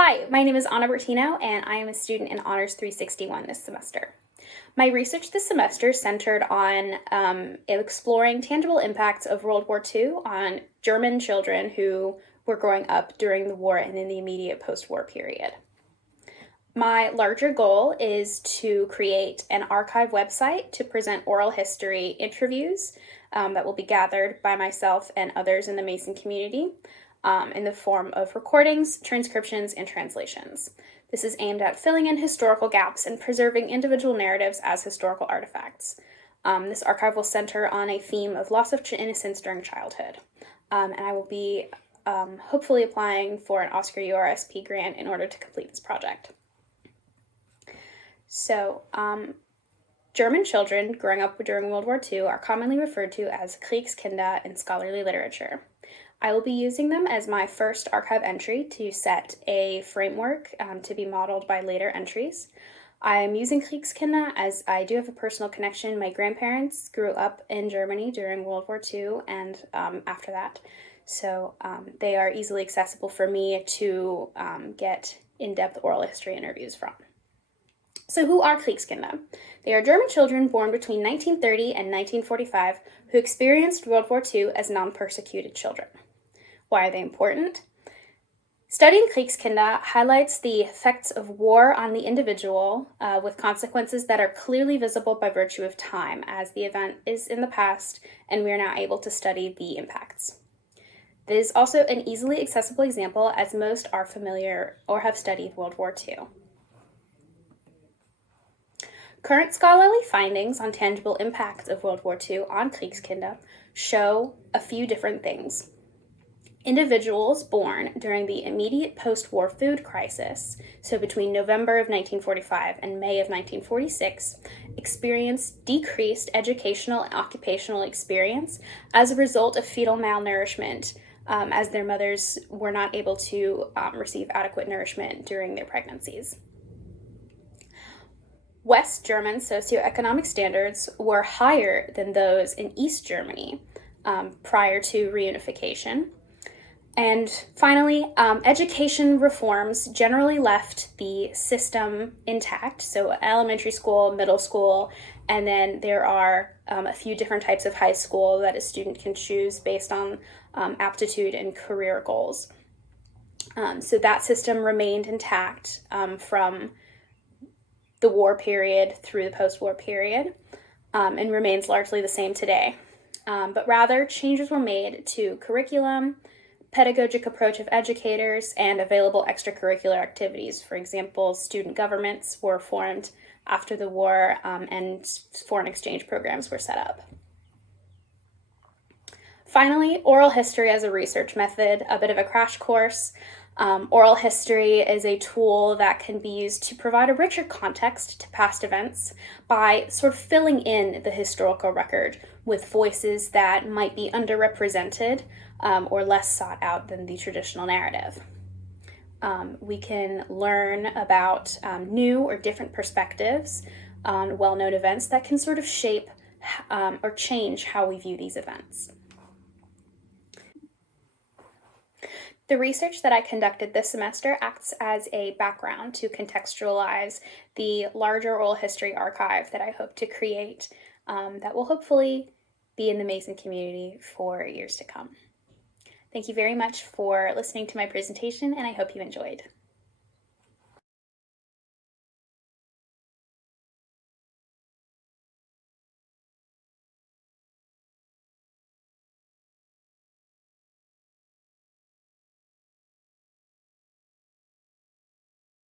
Hi, my name is Anna Bertino, and I am a student in Honors 361 this semester. My research this semester centered on exploring tangible impacts of World War II on German children who were growing up during the war and in the immediate post-war period. My larger goal is to create an archive website to present oral history interviews that will be gathered by myself and others in the Mason community in the form of recordings, transcriptions, and translations. This is aimed at filling in historical gaps and preserving individual narratives as historical artifacts. This archive will center on a theme of loss of innocence during childhood. And I will be hopefully applying for an Oscar URSP grant in order to complete this project. So, German children growing up during World War II are commonly referred to as Kriegskinder in scholarly literature. I will be using them as my first archive entry to set a framework to be modeled by later entries. I am using Kriegskinder as I do have a personal connection. My grandparents grew up in Germany during World War II and after that, so they are easily accessible for me to get in-depth oral history interviews from. So who are Kriegskinder? They are German children born between 1930 and 1945 who experienced World War II as non-persecuted children. Why are they important? Studying Kriegskinder highlights the effects of war on the individual with consequences that are clearly visible by virtue of time, as the event is in the past and we are now able to study the impacts. It is also an easily accessible example as most are familiar or have studied World War II. Current scholarly findings on tangible impacts of World War II on Kriegskinder show a few different things. Individuals born during the immediate post-war food crisis, so between November of 1945 and May of 1946, experienced decreased educational and occupational experience as a result of fetal malnourishment, as their mothers were not able to receive adequate nourishment during their pregnancies. West German socioeconomic standards were higher than those in East Germany prior to reunification. And finally, education reforms generally left the system intact, so elementary school, middle school, and then there are a few different types of high school that a student can choose based on aptitude and career goals. So that system remained intact from the war period through the post-war period and remains largely the same today. But rather, changes were made to curriculum, pedagogic approach of educators, and available extracurricular activities. For example, student governments were formed after the war and foreign exchange programs were set up. Finally, oral history as a research method, a bit of a crash course. Oral history is a tool that can be used to provide a richer context to past events by sort of filling in the historical record with voices that might be underrepresented or less sought out than the traditional narrative. We can learn about new or different perspectives on well-known events that can sort of shape or change how we view these events. The research that I conducted this semester acts as a background to contextualize the larger oral history archive that I hope to create that will hopefully be in the Mason community for years to come. Thank you very much for listening to my presentation, and I hope you enjoyed.